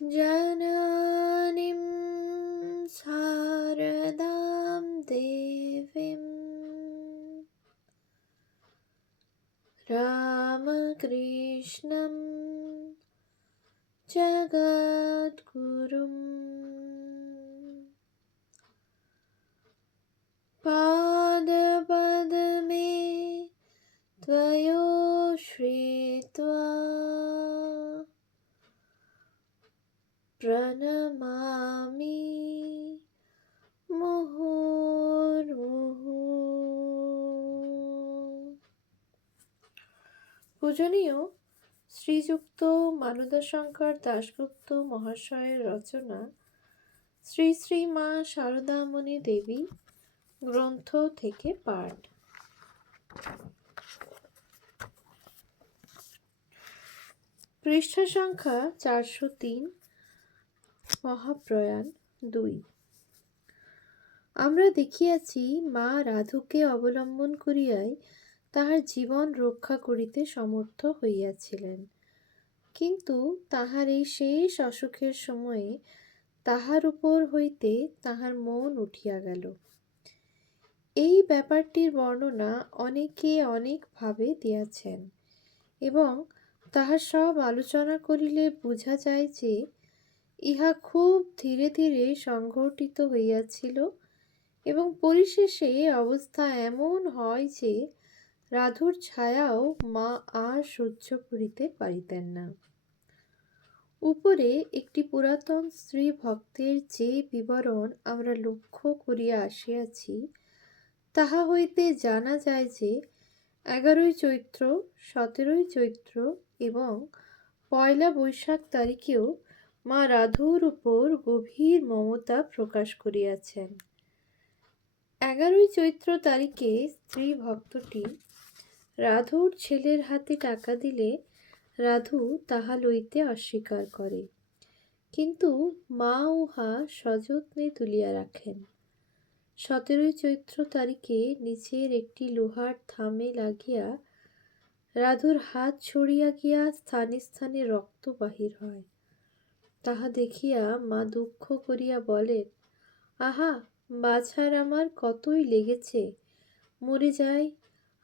জননীং শারদাং দেবীং রামকৃষ্ণং জগদ্গুরুং পাদপদ্মে ত্বয়োশ্রিত্वा প্রণমামি মুহুর্মুহু। পূজনীয় শ্রীযুক্ত মানদাশঙ্কর দাশগুপ্ত মহাশয়ের রচনা শ্রী শ্রী মা শারদামণি দেবী গ্রন্থ থেকে পাঠ। পৃষ্ঠা সংখ্যা 403। মহাপ্রয়াণ 2। আমরা দেখিয়াছি মা রাধুকে অবলম্বন করিয়াই তাহার জীবন রক্ষা করিতে সমর্থ হইয়াছিলেন, কিন্তু তাহার এই শেষ অসুখের সময়ে তাহার উপর হইতে তাহার মন উঠিয়া গেল। এই ব্যাপারটির বর্ণনা অনেকে অনেকভাবে দিয়াছেন এবং তাহার সব আলোচনা করিলে বোঝা যায় যে ইহা খুব ধীরে ধীরে সংঘটিত হইয়াছিল এবং পরিশেষে অবস্থা এমন হয় যে রাধুর ছায়াও মা আর সহ্য করিতে পারিতেন না। উপরে একটি পুরাতন স্ত্রী ভক্তের যে বিবরণ আমরা লক্ষ্য করিয়া আসিয়াছি তাহা হইতে জানা যায় যে 11ই চৈত্র, 17ই চৈত্র এবং 1 বৈশাখ তারিখেও মা রাধুর উপর গভীর মমতা প্রকাশ করিয়াছেন। 11ই চৈত্র তারিখে স্ত্রী ভক্তটি রাধুর ছেলের হাতে টাকা দিলে রাধু তাহা লইতে অস্বীকার করে, কিন্তু মা উহা সযত্নে তুলিয়া রাখেন। 17ই চৈত্র তারিখে নিচের একটি লোহার থামে লাগিয়া রাধুর হাত ছড়িয়া গিয়া স্থানে স্থানে রক্ত বাহির হয়। তাহা দেখিয়া মা দুঃখ করিয়া বলেন, আহা, বাছার আমার কতই লেগেছে, মরে যায়।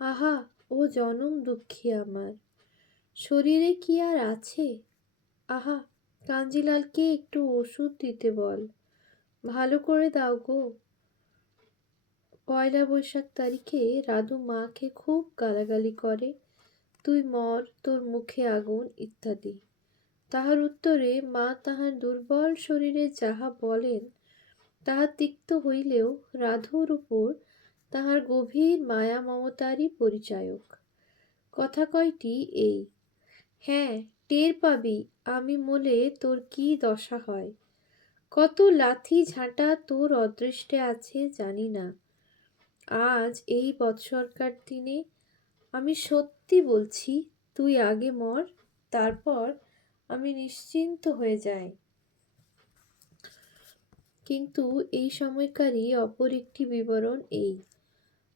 আহা, ও জনম দুঃখী আমার, শরীরে কি আর আছে? আহা, কাঞ্জিলালকে একটু ওষুধ দিতে বল, ভালো করে দাও গো। 1 বৈশাখ তারিখে রাধু মাকে খুব গালাগালি করে, তুই মর, তোর মুখে আগুন ইত্যাদি। তাহার উত্তরে মা তাহার দুর্বল শরীরে যাহা বলেন তাহা তিক্ত হইলেও রাধুর উপর তাহার গভীর মায়া মমতারই পরিচায়ক। কথা কয়টি এই, হ্যাঁ, টের পাবি আমি মলে তোর কি দশা হয়, কত লাথি ঝাঁটা তোর অদৃষ্টে আছে জানি না। আজ এই বৎসরকার দিনে আমি সত্যি বলছি, তুই আগে মর, তারপর আমি নিশ্চিন্ত হয়ে যাই। কিন্তু এই সময়কারই অপর একটি বিবরণ এই,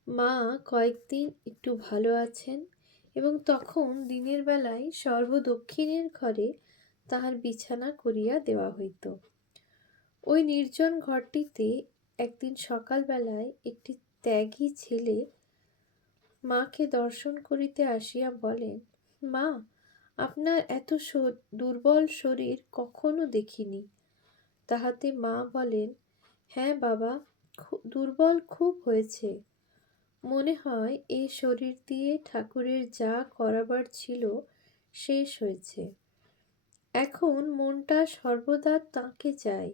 মা কয়েকদিন একটু ভালো আছেন এবং তখন দিনের বেলায় সর্বদক্ষিণের ঘরে তাহার বিছানা করিয়া দেওয়া হইত। ওই নির্জন ঘরটিতে একদিন সকালবেলায় একটি ত্যাগী ছেলে মাকে দর্শন করিতে আসিয়া বলেন, মা, আপনার এত দুর্বল শরীর কখনো দেখিনি। তাহাতে মা বলেন, হ্যাঁ বাবা, দুর্বল খুব হয়েছে। মনে হয় এই শরীর দিয়ে ঠাকুরের যা করাবার ছিল শেষ হয়েছে। এখন মনটা সর্বদা তাঁকে চায়,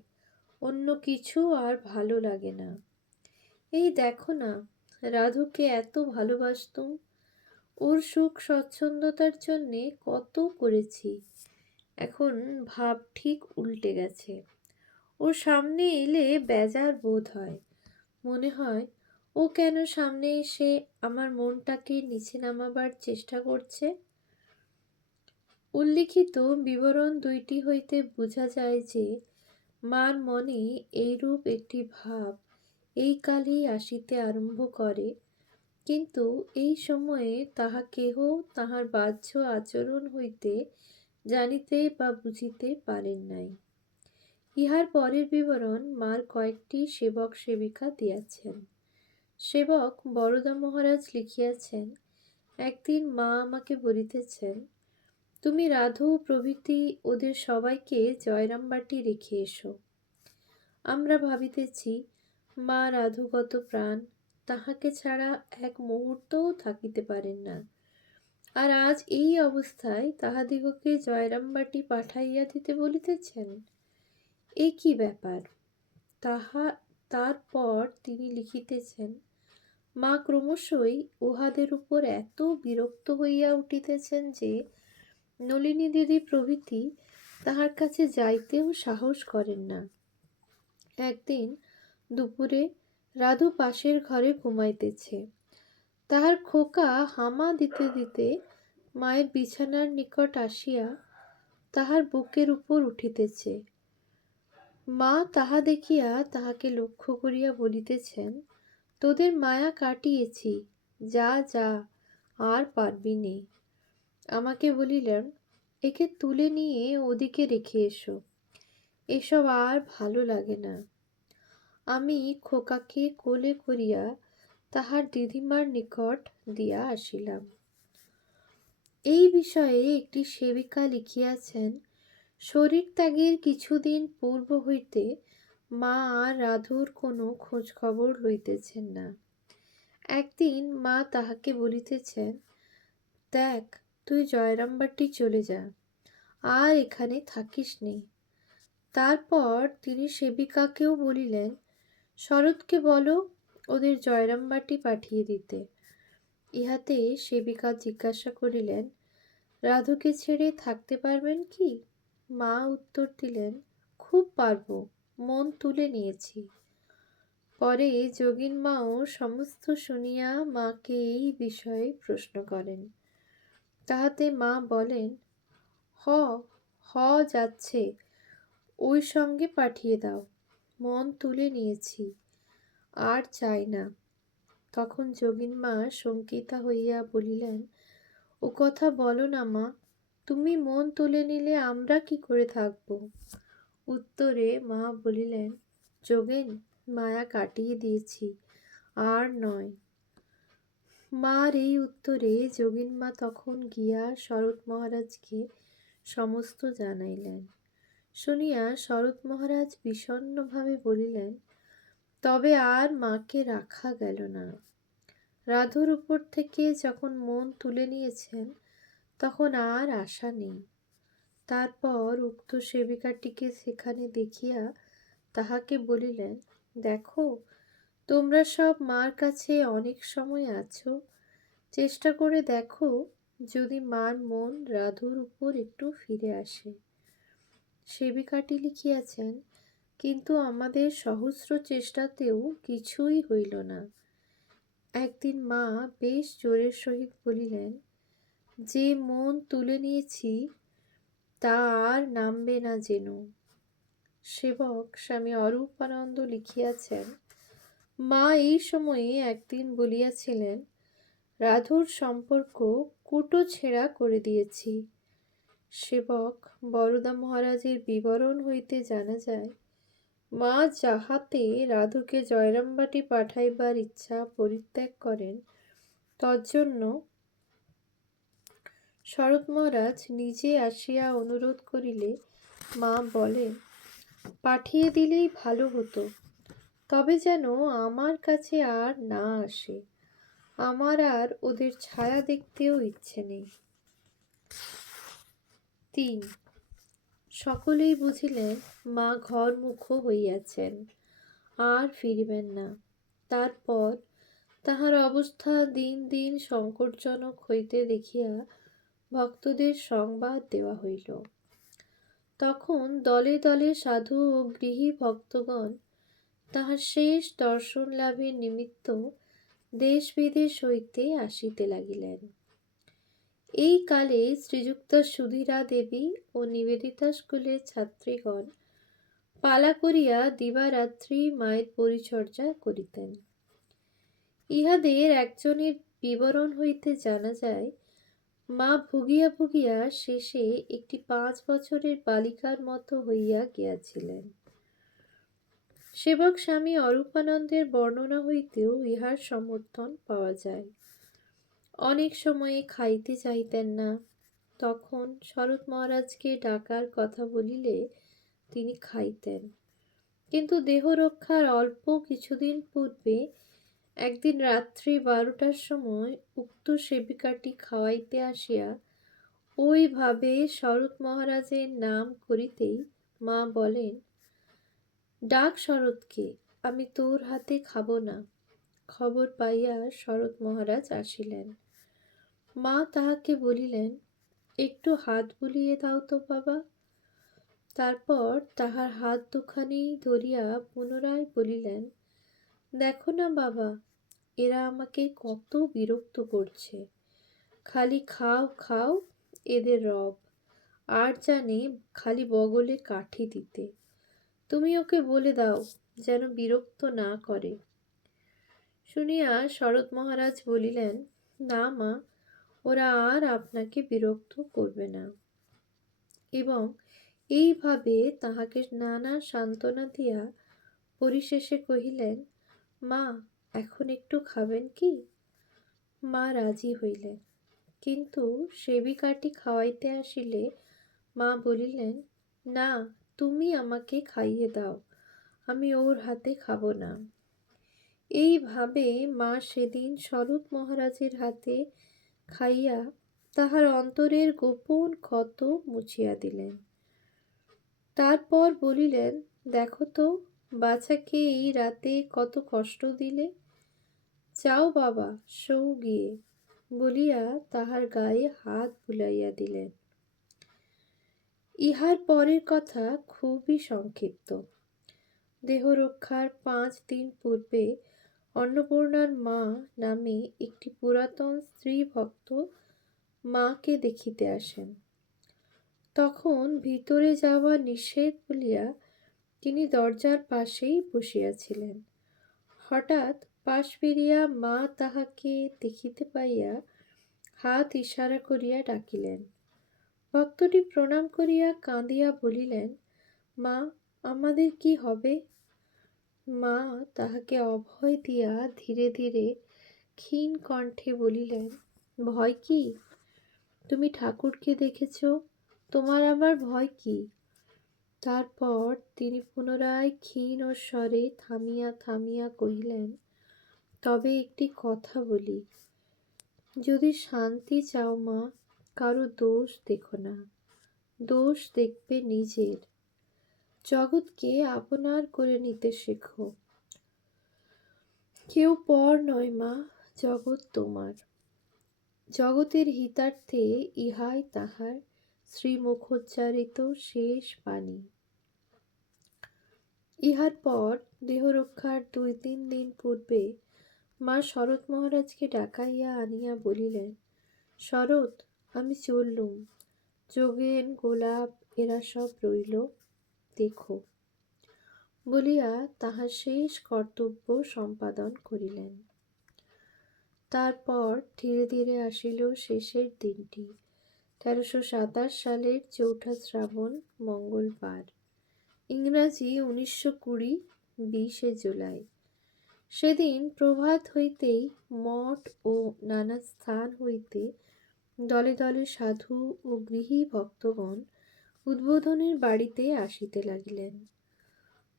অন্য কিছু আর ভালো লাগে না। এই দেখো না, রাধুকে এত ভালোবাসতুম, ওর সুখ স্বচ্ছন্দতার জন্যে কত করেছি, এখন ভাব ঠিক উল্টে গেছে। ওর সামনে এলে বেজার বোধ হয়, মনে হয় ও কেন সামনে এসে আমার মনটাকে নিচে নামাবার চেষ্টা করছে। উল্লিখিত বিবরণ দুইটি হইতে বোঝা যায় যে মার মনে এইরূপ একটি ভাব এই কালেই আসিতে আরম্ভ করে, কিন্তু এই সময়ে তাহা কেহ তাহার বাহ্য আচরণ হইতে জানিতে বা বুঝিতে পারেন নাই। ইহার পরের বিবরণ মার কয়েকটি সেবক সেবিকা দিয়াছেন। সেবক বরদা মহারাজ লিখিয়াছেন, একদিন মা আমাকে বলিতেছেন, তুমি রাধু প্রভৃতি ওদের সবাইকে জয়রামবাটি রেখে এসো। আমরা ভাবিতেছি মা রাধুগত প্রাণ, তাহাকে ছাড়া এক মুহূর্তও থাকিতে পারেন না। আর আজ এই অবস্থায় তাহাদিগকে জয়রামবাটি পাঠাইয়া দিতে বলিতেছেন, এ কি ব্যাপার? তারপর তিনি লিখিতেছেন, মা ক্রমশই উহাদের উপর এত বিরক্ত হইয়া উঠিতেছেন যে নলিনী দিদি প্রভৃতি তাহার কাছে যাইতেও সাহস করেন না। একদিন দুপুরে রাধু পাশের ঘরে ঘুমাইতেছে। তাহার খোকা হামা দিতে দিতে মায়ের বিছানার নিকট আসিয়া তাহার বুকের উপর উঠিতেছে। মা তাহা দেখিয়া তাহাকে লক্ষ্য করিয়া বলিতেছেন, তোদের মায়া কাটিয়েছি, যা যা, আর পারবি নে। আমাকে বলিলেন, একে তুলে নিয়ে ওদিকে রেখে এসো, এসব আর ভালো লাগে না। আমি খোকাকে কোলে করিয়া তাহার দিদিমার নিকট দিয়া আসিলাম। এই বিষয়ে একটি সেবিকা লিখিয়াছেন, শরীর ত্যাগের কিছুদিন পূর্ব হইতে মা আর রাধুর কোনো খোঁজ খবর লইতেছেন না। একদিন মা তাহাকে বলিতেছেন, দেখ তুই জয়রামবাটি চলে যা, আর এখানে থাকিস নে। তারপর তিনি সেবিকাকেও বলিলেন, শরৎকে বলো ওদের জয়রামবাটি পাঠিয়ে দিতে। ইহাতে সেবিকা জিজ্ঞাসা করিলেন, রাধুকে ছেড়ে থাকতে পারবেন কি? মা উত্তর দিলেন, খুব পারব, মন তুলে নিয়েছি। পরে যোগীন মাও সমস্ত শুনিয়া মাকে এই বিষয়ে প্রশ্ন করেন। তাহাতে মা বলেন, হ হ যাচ্ছে, ওই সঙ্গে পাঠিয়ে দাও, মন তুলে নিয়েছি, আর চাই না। তখন যোগীন মা শঙ্কিতা হইয়া বলিলেন, ও কথা বলো না মা, তুমি মন তুলে নিলে আমরা কি করে থাকব? উত্তরে মা বলিলেন, যোগেন, মায়া কাটিয়ে দিয়েছি, আর নয়। মার এই উত্তরে যোগীন মা তখন গিয়া শরৎ মহারাজকে সমস্ত জানাইলেন। শুনিয়া শরৎ মহারাজ বিষণ্ণভাবে বলিলেন, তবে আর মাকে রাখা গেল না। রাধুর উপর থেকে যখন মন তুলে নিয়েছেন তখন আর আশা নেই। তারপর উক্ত সেবিকাটিকে সেখানে দেখিয়া তাহাকে বলিলেন, দেখো তোমরা সব মার কাছে অনেক সময় আছো, চেষ্টা করে দেখো যদি মার মন রাধুর উপর একটু ফিরে আসে। সেবিকাটি লিখিয়াছেন, কিন্তু আমাদের সহস্র চেষ্টাতেও কিছুই হইল না। একদিন মা বেশ জোরের সহিত বলিলেন, যে মন তুলে নিয়েছি তা আর নামবে না যেন। সেবক স্বামী অরূপানন্দ লিখিয়াছেন, মা এই সময়ে একদিন বলিয়াছিলেন, রাধুর সম্পর্ক কুটো ছেঁড়া করে দিয়েছি। সেবক বরদা মহারাজের বিবরণ হইতে জানা যায়, মা যাহাতে রাধুকে জয়রামবাটি পাঠাইবার ইচ্ছা পরিত্যাগ করেন, তজ্জন্য শরৎ মহারাজ নিজে আসিয়া অনুরোধ করিলে মা বলেন, পাঠিয়ে দিলেই ভালো হতো, তবে যেন আমার কাছে আর না আসে, আমার আর ওদের ছায়া দেখতেও ইচ্ছে নেই। ৩. সকলেই বুঝিলেন মা ঘরমুখ হইয়াছেন, আর ফিরিবেন না। তারপর তাহার অবস্থা দিন দিন সংকটজনক হইতে দেখিয়া ভক্তদের সংবাদ দেওয়া হইল। তখন দলে দলে সাধু ও গৃহী ভক্তগণ তাহার শেষ দর্শন লাভের নিমিত্ত দেশ বিদেশ হইতে আসিতে লাগিলেন। এই কালে শ্রীযুক্ত সুধীরা দেবী ও নিবেদিতা স্কুলের ছাত্রীগণ পালা করিয়া দিবারাত্রি মায়ের পরিচর্যা করিতেন। ইহাদের একজনের বিবরণ হইতে জানা যায়, মা ভুগিয়া ভুগিয়া শেষে একটি 5 বছরের বালিকার মতো হইয়া গিয়াছিলেন। সেবক স্বামী অরূপানন্দের বর্ণনা হইতেও ইহার সমর্থন পাওয়া যায়। অনেক সময়ে খাইতে চাইতেন না, তখন শরৎ মহারাজকে ডাকার কথা বলিলে তিনি খাইতেন। কিন্তু দেহ রক্ষার অল্প কিছুদিন পূর্বে একদিন রাত্রি 12টার সময় উক্ত সেবিকাটি খাওয়াইতে আসিয়া ওইভাবে শরৎ মহারাজের নাম করিতেই মা বলেন, ডাক শরৎকে, আমি তোর হাতে খাব না। খবর পাইয়া শরৎ মহারাজ আসিলেন। মা তাহাকে বলিলেন, একটু হাত বুলিয়ে দাও তো বাবা। তারপর তাহার হাত দুখানি ধরিয়া পুনরায় বলিলেন, দেখো না বাবা, এরা আমাকে কত বিরক্ত করছে। খালি খাও খাও এদের রব, আর জানে খালি বগলে কাঠি দিতে। তুমি ওকে বলে দাও যেন বিরক্ত না করে। শুনিয়া শরৎ মহারাজ বলিলেন, না মা, ওরা আর আপনাকে বিরক্ত করবে না। এবং এইভাবে তাহাকে নানা সান্ত্বনা দিয়া পরিশেষে কহিলেন, মা, এখন একটু খাবেন কি? মা রাজি হইলেন। কিন্তু সেবিকাটি খাওয়াইতে আসিলে মা বলিলেন, না, তুমি আমাকে খাইয়ে দাও, আমি ওর হাতে খাব না। এইভাবে মা সেদিন শরৎ মহারাজের হাতে খাইয়া তাহার অন্তরের গোপন ক্ষত মুছিয়া দিলেন। তারপর বলিলেন, দেখো তো বাছাকে এই রাতে কত কষ্ট দিলে। যাও বাবা, শোও গিয়ে, বলিয়া তাহার গায়ে হাত বুলাইয়া দিলেন। ইহার পরের কথা খুবই সংক্ষিপ্ত। দেহ রক্ষার 5 দিন পূর্বে অন্নপূর্ণার মা নামে একটি পুরাতন স্ত্রী ভক্ত মাকে দেখিতে আসেন। তখন ভিতরে যাওয়া নিষেধ বলিয়া তিনি দরজার পাশেই বসিয়াছিলেন। হঠাৎ পাশ ফিরিয়া মা তাহাকে দেখিতে পাইয়া হাত ইশারা করিয়া ডাকিলেন। ভক্তটি প্রণাম করিয়া কাঁদিয়া বলিলেন, মা, আমাদের কি হবে? মা তাহাকে অভয় দিয়া ধীরে ধীরে ক্ষীণ কণ্ঠে বলিলেন, ভয় কি? তুমি ঠাকুরকে দেখেছ, তোমার আবার ভয় কি? তারপর তিনি পুনরায় ক্ষীণ স্বরে থামিয়া থামিয়া কহিলেন, তবে একটি কথা বলি, যদি শান্তি চাও মা, কারো দোষ দেখো না, দোষ দেখবে নিজের। জগৎকে আপনার করে নিতে শেখো। কেউ পর নয় মা, জগৎ তোমার। জগতের হিতার্থে ইহাই তাহার শ্রীমুখোচ্চারিত শেষ বাণী। ইহার পর দেহরক্ষার 2-3 দিন পূর্বে মা শরৎ মহারাজকে ডাকাইয়া আনিয়া বলিলেন, শরৎ, আমি চললুম, যোগেন, গোলাপ এরা সব রইল, দেখো, বলিয়া তাহার শেষ কর্তব্য সম্পাদন করিলেন। তারপর ধীরে ধীরে আসিল শেষের দিনটি, 1327 সালের 4 শ্রাবণ মঙ্গলবার, ইংরাজি 1920 20 জুলাই। সেদিন প্রভাত হইতেই মঠ ও নানা স্থান হইতে দলে দলে সাধু ও গৃহী ভক্তগণ উদ্বোধনের বাড়িতে আসিতে লাগিলেন।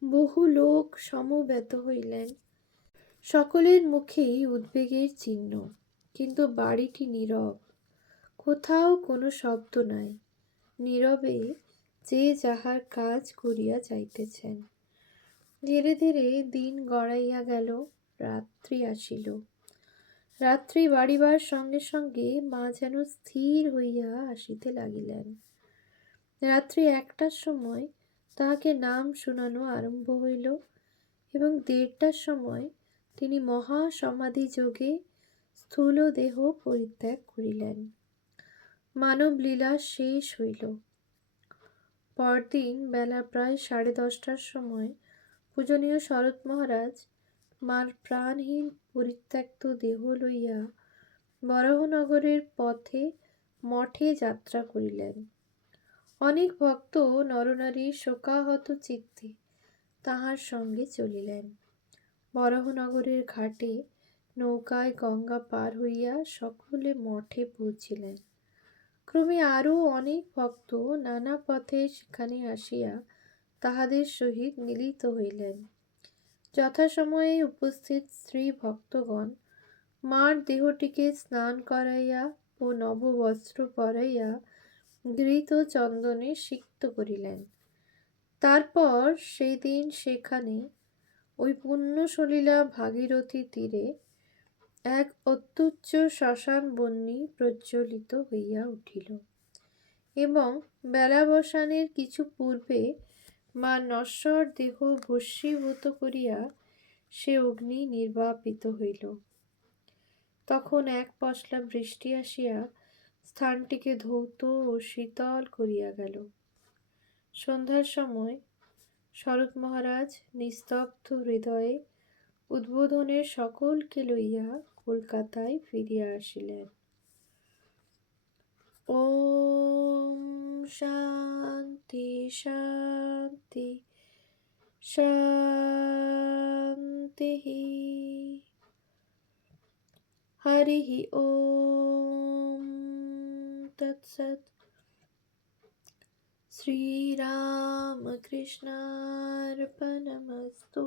বহু লোক সমবেত হইলেন। সকলের মুখেই উদ্বেগের চিহ্ন, কিন্তু বাড়িটি নীরব, কোথাও কোনো শব্দ নাই। নীরবে যে যাহার কাজ করিয়া যাইতেছেন। ধীরে ধীরে দিন গড়াইয়া গেল, রাত্রি আসিল। রাত্রি বাড়িবার সঙ্গে সঙ্গে মা যেন স্থির হইয়া আসিতে লাগিলেন। রাত্রি 1টার সময় তাহাকে নাম শুনানো আরম্ভ হইল এবং 1:30টার সময় তিনি মহা সমাধি যোগে স্থূল দেহ পরিত্যাগ করিলেন। মানব লীলা শেষ হইল। পরদিন বেলা প্রায় 10:30টার সময় পূজনীয় শরৎ মহারাজ মার প্রাণহীন পরিত্যক্ত দেহ লইয়া বরাহনগরের পথে মঠে যাত্রা করিলেন। অনেক ভক্ত নরনারী শোকাহত চিত্তে তাহার সঙ্গে চলিলেন। বরাহনগরের ঘাটে নৌকায় গঙ্গা পার হইয়া সকলে মঠে পৌঁছিলেন। ক্রমে আরও অনেক ভক্ত নানা পথে সেখানে আসিয়া তাহাদের সহিত মিলিত হইলেন। যথাসময়ে উপস্থিত স্ত্রী ভক্তগণ মার দেহটিকে স্নান করাইয়া ও নববস্ত্র পরাইয়া ঘৃত চন্দনে সিক্ত করিলেন। তারপর সেই দিন সেখানে ওই পুণ্যসলীলা ভাগীরথী তীরে এক অত্যুচ্চ শ্মশান বহ্নি প্রজ্বলিত হইয়া উঠিল এবং বেলাবসানের কিছু পূর্বে মা নশ্বর দেহ ভস্মীভূত করিয়া সে অগ্নি নির্বাপিত হইল। তখন এক পশলা বৃষ্টি আসিয়া স্থানটিকে ধৌত ও শীতল করিয়া গেল। সন্ধ্যার সময় শরৎ মহারাজ নিস্তব্ধ হৃদয়ে উদ্বোধনের সকলকে লইয়া কলকাতায় ফিরিয়া আসিলেন। ওম শান্তি শান্তি শান্তি। হরিঃ ওম তৎসৎ। শ্রীরামকৃষ্ণার্পণমস্তু।